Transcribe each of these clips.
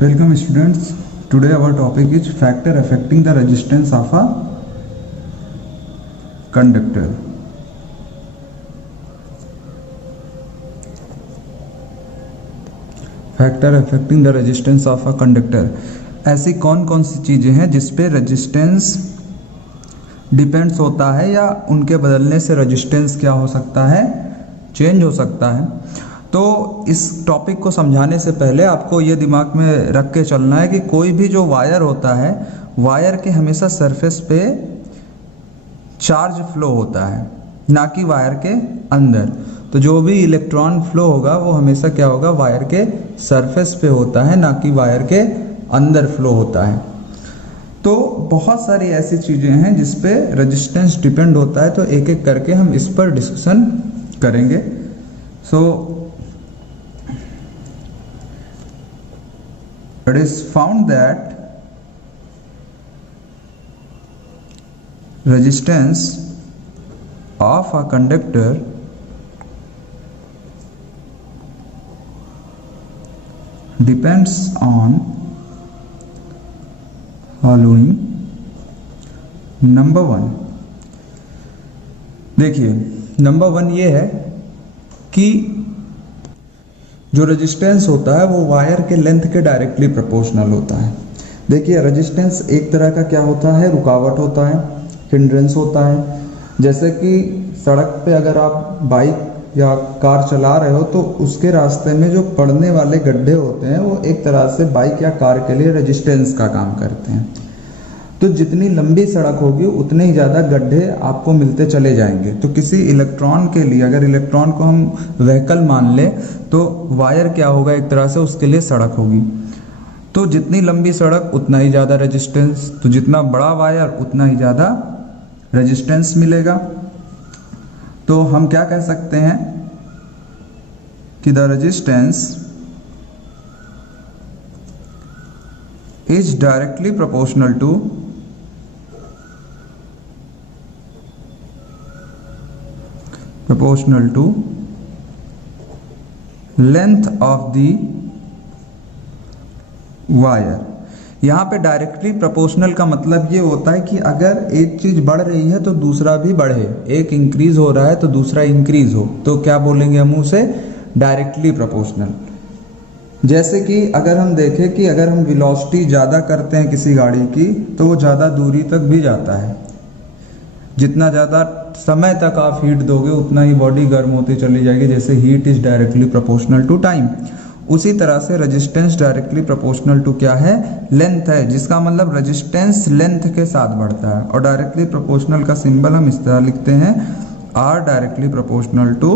Welcome students. Today our topic is factor affecting the resistance of a conductor. Factor affecting the resistance of a conductor. ऐसी कौन कौन सी चीज़ें हैं जिस पे रेजिस्टेंस डिपेंड्स होता है या उनके बदलने से रेजिस्टेंस क्या हो सकता है, चेंज हो सकता है। तो इस टॉपिक को समझाने से पहले आपको ये दिमाग में रख के चलना है कि कोई भी जो वायर होता है, वायर के हमेशा सरफेस पे चार्ज फ्लो होता है, ना कि वायर के अंदर। तो जो भी इलेक्ट्रॉन फ्लो होगा वो हमेशा क्या होगा, वायर के सरफेस पे होता है, ना कि वायर के अंदर फ्लो होता है। तो बहुत सारी ऐसी चीज़ें हैं जिस पे रेजिस्टेंस डिपेंड होता है, तो एक एक करके हम इस पर डिस्कशन करेंगे। So it is found that resistance of a conductor depends on following. Number 1, देखिए नंबर 1 ये है कि जो रेजिस्टेंस होता है वो वायर के लेंथ के डायरेक्टली प्रोपोर्शनल होता है। देखिए रेजिस्टेंस एक तरह का क्या होता है, रुकावट होता है, हिंड्रेंस होता है। जैसे कि सड़क पे अगर आप बाइक या कार चला रहे हो तो उसके रास्ते में जो पड़ने वाले गड्ढे होते हैं वो एक तरह से बाइक या कार के लिए रेजिस्टेंस का काम करते हैं। तो जितनी लंबी सड़क होगी उतने ही ज़्यादा गड्ढे आपको मिलते चले जाएंगे। तो किसी इलेक्ट्रॉन के लिए, अगर इलेक्ट्रॉन को हम व्हीकल मान ले तो वायर क्या होगा, एक तरह से उसके लिए सड़क होगी। तो जितनी लंबी सड़क उतना ही ज़्यादा रेजिस्टेंस, तो जितना बड़ा वायर उतना ही ज़्यादा रेजिस्टेंस मिलेगा। तो हम क्या कह सकते हैं कि the resistance is directly proportional to length of the wire. यहाँ पे डायरेक्टली प्रोपोर्शनल का मतलब ये होता है कि अगर एक चीज़ बढ़ रही है तो दूसरा भी बढ़े, एक इंक्रीज हो रहा है तो दूसरा इंक्रीज हो, तो क्या बोलेंगे हम उसे, डायरेक्टली प्रोपोर्शनल। जैसे कि अगर हम देखें कि अगर हम वेलोसिटी ज़्यादा करते हैं किसी गाड़ी की तो वो ज़्यादा दूरी तक भी जाता है। जितना ज़्यादा समय तक आप हीट दोगे उतना ही बॉडी गर्म होती चली जाएगी। जैसे heat is directly proportional to time, उसी तरह से रेजिस्टेंस डायरेक्टली प्रोपोर्शनल टू क्या है, लेंथ है, जिसका मतलब रेजिस्टेंस लेंथ के साथ बढ़ता है। और डायरेक्टली प्रोपोर्शनल का सिंबल हम इस तरह लिखते हैं, R directly proportional to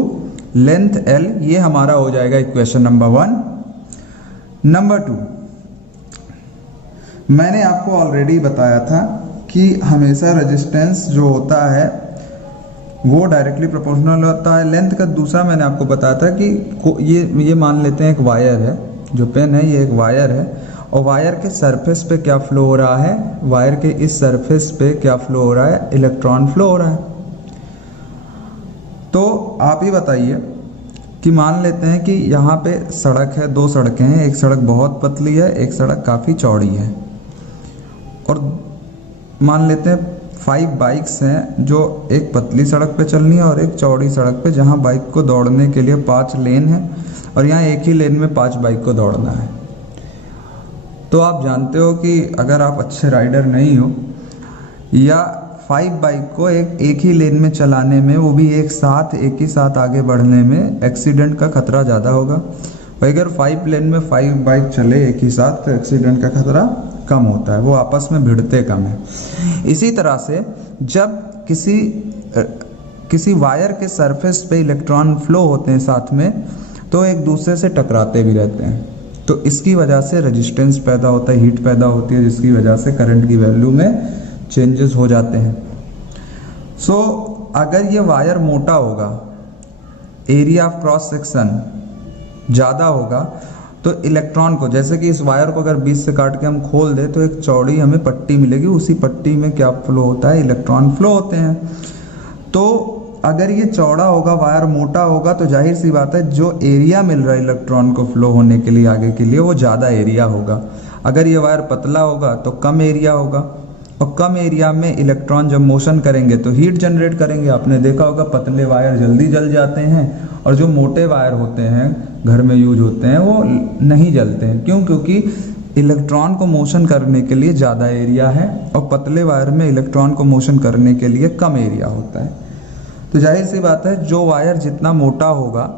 length L. ये हमारा हो जाएगा इक्वेशन नंबर 1। नंबर 2, मैंने आपको ऑलरेडी बताया था कि हमेशा रेजिस्टेंस जो होता है वो डायरेक्टली प्रोपोर्शनल होता है लेंथ का। दूसरा मैंने आपको बताया था कि ये मान लेते हैं एक वायर है, जो पेन है ये एक वायर है, और वायर के सरफेस पे क्या फ्लो हो रहा है, वायर के इस सरफेस पे क्या फ्लो हो रहा है, इलेक्ट्रॉन फ्लो हो रहा है। तो आप ही बताइए कि मान लेते हैं कि यहाँ पे सड़क है, 2 सड़कें हैं, एक सड़क बहुत पतली है, एक सड़क काफ़ी चौड़ी है, और मान लेते हैं 5 बाइक्स हैं जो एक पतली सड़क पे चलनी है और एक चौड़ी सड़क पे, जहाँ बाइक को दौड़ने के लिए 5 लेन है और यहाँ एक ही लेन में 5 बाइक को दौड़ना है। तो आप जानते हो कि अगर आप अच्छे राइडर नहीं हो या 5 बाइक को एक ही लेन में चलाने में, वो भी एक ही साथ आगे बढ़ने में एक्सीडेंट का खतरा ज़्यादा होगा। और अगर 5 लेन में 5 बाइक चले एक ही साथ तो एक्सीडेंट का खतरा कम होता है, वो आपस में भिड़ते कम है। इसी तरह से जब किसी वायर के सरफेस पे इलेक्ट्रॉन फ्लो होते हैं साथ में, तो एक दूसरे से टकराते भी रहते हैं। तो इसकी वजह से रेजिस्टेंस पैदा होता है, हीट पैदा होती है, जिसकी वजह से करंट की वैल्यू में चेंजेस हो जाते हैं। सो अगर ये वायर मोटा होगा, एरिया ऑफ क्रॉस सेक्शन ज़्यादा होगा, तो इलेक्ट्रॉन को, जैसे कि इस वायर को अगर बीच से काट के हम खोल दें तो एक चौड़ी हमें पट्टी मिलेगी, उसी पट्टी में क्या फ्लो होता है, इलेक्ट्रॉन फ्लो होते हैं। तो अगर ये चौड़ा होगा, वायर मोटा होगा, तो जाहिर सी बात है जो एरिया मिल रहा है इलेक्ट्रॉन को फ्लो होने के लिए आगे के लिए वो ज़्यादा एरिया होगा। अगर ये वायर पतला होगा तो कम एरिया होगा, और कम एरिया में इलेक्ट्रॉन जब मोशन करेंगे तो हीट जनरेट करेंगे। आपने देखा होगा पतले वायर जल्दी जल जाते हैं, और जो मोटे वायर होते हैं घर में यूज होते हैं वो नहीं जलते हैं। क्यों? क्योंकि इलेक्ट्रॉन को मोशन करने के लिए ज़्यादा एरिया है, और पतले वायर में इलेक्ट्रॉन को मोशन करने के लिए कम एरिया होता है। तो जाहिर सी बात है जो वायर जितना मोटा होगा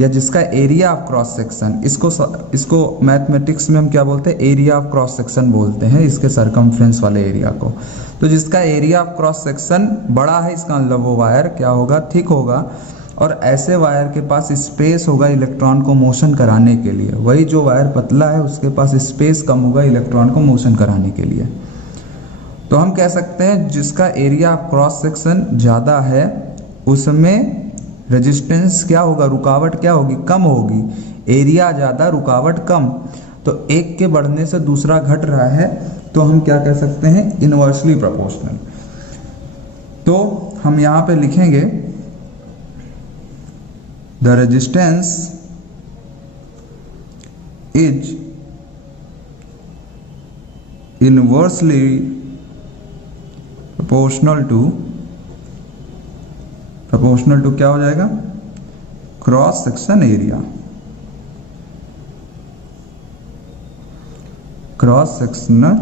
या जिसका एरिया ऑफ क्रॉस सेक्शन, इसको मैथमेटिक्स में हम क्या बोलते हैं, एरिया ऑफ क्रॉस सेक्शन बोलते हैं इसके सरकमफ्रेंस वाले एरिया को। तो जिसका एरिया ऑफ क्रॉस सेक्शन बड़ा है, इसका मतलब वो वायर क्या होगा, थिक होगा, और ऐसे वायर के पास स्पेस होगा इलेक्ट्रॉन को मोशन कराने के लिए। वही जो वायर पतला है उसके पास स्पेस कम होगा इलेक्ट्रॉन को मोशन कराने के लिए। तो हम कह सकते हैं जिसका एरिया ऑफ क्रॉस सेक्शन ज़्यादा है उसमें रेजिस्टेंस क्या होगा, रुकावट क्या होगी, कम होगी। एरिया ज़्यादा, रुकावट कम, तो एक के बढ़ने से दूसरा घट रहा है, तो हम क्या कह सकते हैं, इनवर्सली प्रोपोर्शनल। तो हम यहाँ पे लिखेंगे the resistance is inversely proportional to क्या हो जाएगा, cross section area. Cross sectional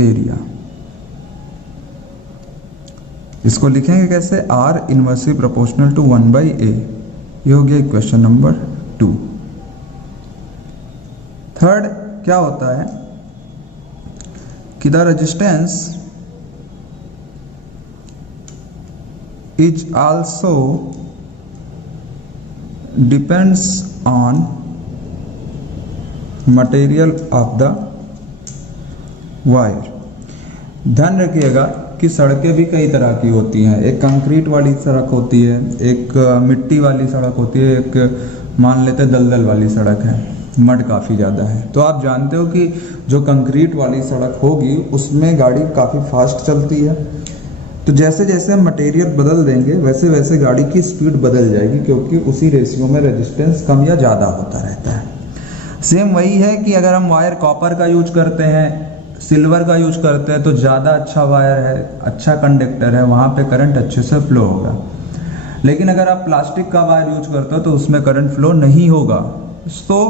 area इसको लिखेंगे कैसे, R inversely proportional to 1/a। ये हो गया इक्वेशन नंबर 2। थर्ड क्या होता है कि the resistance is also depends on material of the wire। ध्यान रखिएगा कि सड़कें भी कई तरह की होती हैं। एक कंक्रीट वाली सड़क होती है, एक मिट्टी वाली सड़क होती है, एक मान लेते दलदल वाली सड़क है, मड काफ़ी ज़्यादा है। तो आप जानते हो कि जो कंक्रीट वाली सड़क होगी उसमें गाड़ी काफ़ी फास्ट चलती है। तो जैसे जैसे हम मटेरियल बदल देंगे वैसे वैसे गाड़ी की स्पीड बदल जाएगी, क्योंकि उसी रेशियो में रेजिस्टेंस कम या ज़्यादा होता रहता है। सेम वही है कि अगर हम वायर कॉपर का यूज करते हैं, सिल्वर का यूज करते हैं, तो ज़्यादा अच्छा वायर है, अच्छा कंडक्टर है, वहाँ पे करंट अच्छे से फ्लो होगा। लेकिन अगर आप प्लास्टिक का वायर यूज करते हो तो उसमें करंट फ्लो नहीं होगा। तो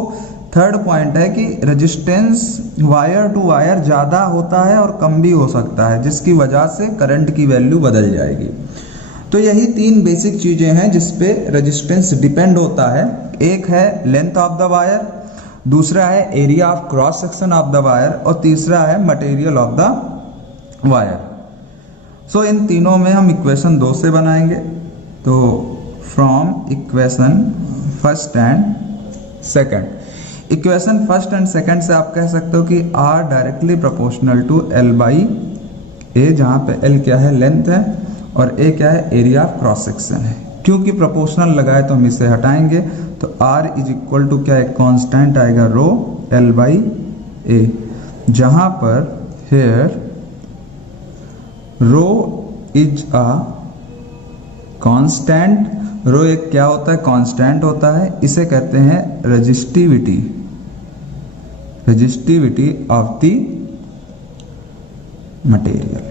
थर्ड पॉइंट है कि रेजिस्टेंस वायर टू वायर ज़्यादा होता है और कम भी हो सकता है, जिसकी वजह से करंट की वैल्यू बदल जाएगी। तो यही 3 बेसिक चीज़ें हैं जिस पे रेजिस्टेंस डिपेंड होता है। एक है लेंथ ऑफ द वायर, दूसरा है area of cross section of the wire, और तीसरा है मटेरियल ऑफ द वायर। सो इन तीनों में हम इक्वेशन 2 से बनाएंगे। तो from equation first and second, equation first and second से आप कह सकते हो कि R directly proportional to L/A, जहाँ पे L क्या है, लेंथ है, और A क्या है, एरिया ऑफ क्रॉस सेक्शन है। क्योंकि प्रोपोर्शनल लगाए तो हम इसे हटाएंगे, तो R इज इक्वल टू क्या है, कांस्टेंट आएगा रो L/A, जहाँ पर where rho is a constant. Rho एक क्या होता है, कांस्टेंट होता है। इसे कहते हैं रेजिस्टिविटी ऑफ द मटेरियल।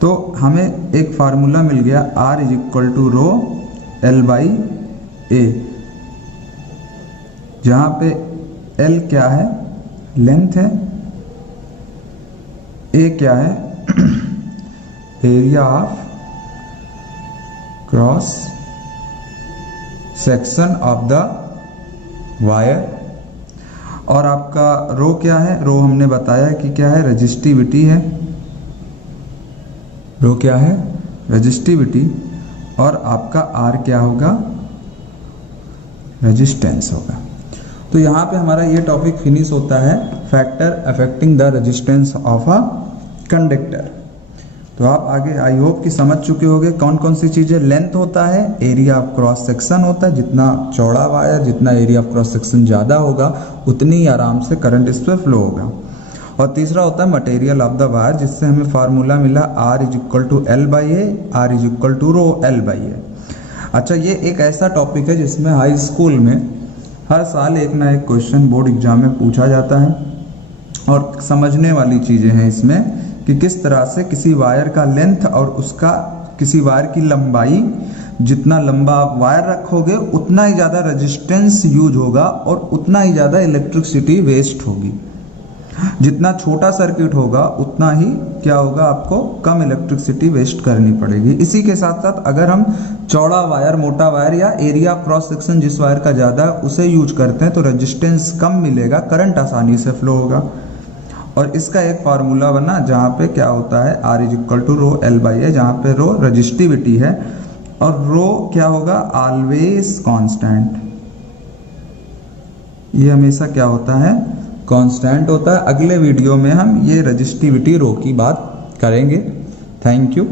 तो हमें एक फार्मूला मिल गया, R is equal to rho L/A, जहां पे L क्या है, लेंथ है, A क्या है, area of cross section of the wire, और आपका रो क्या है, रो हमने बताया कि क्या है, रेजिस्टिविटी है। रो क्या है, रेजिस्टिविटी, और आपका R क्या होगा, रेजिस्टेंस होगा। तो यहाँ पे हमारा ये टॉपिक फिनिश होता है, factor affecting the resistance of a conductor. तो आप आगे आई होप कि समझ चुके होंगे कौन कौन सी चीज़ें। लेंथ होता है, एरिया ऑफ क्रॉस सेक्शन होता है, जितना चौड़ा वायर, जितना एरिया ऑफ क्रॉस सेक्शन ज़्यादा होगा उतनी आराम से करंट इस पर फ्लो होगा। और तीसरा होता है मटेरियल ऑफ द वायर, जिससे हमें फार्मूला मिला R is equal to L by A, R is equal to rho L by A. अच्छा, ये एक ऐसा टॉपिक है जिसमें हाई स्कूल में हर साल एक ना एक क्वेश्चन बोर्ड एग्जाम में पूछा जाता है, और समझने वाली चीज़ें हैं इसमें कि किस तरह से किसी वायर का लेंथ और उसका किसी वायर की लंबाई, जितना लंबा आप वायर रखोगे उतना ही ज़्यादा रेजिस्टेंस यूज होगा और उतना ही ज़्यादा इलेक्ट्रिसिटी वेस्ट होगी। जितना छोटा सर्किट होगा उतना ही क्या होगा, आपको कम इलेक्ट्रिसिटी वेस्ट करनी पड़ेगी। इसी के साथ साथ अगर हम चौड़ा वायर, मोटा वायर या एरिया क्रॉस सेक्शन जिस वायर का ज़्यादा उसे यूज करते हैं तो रेजिस्टेंस कम मिलेगा, करंट आसानी से फ्लो होगा। और इसका एक फार्मूला बना जहाँ पे क्या होता है R is equal to rho L by A, जहाँ पे रो रजिस्टिविटी है और रो क्या होगा, ऑलवेज कांस्टेंट। ये हमेशा क्या होता है, कांस्टेंट होता है। अगले वीडियो में हम ये रजिस्टिविटी रो की बात करेंगे। Thank you.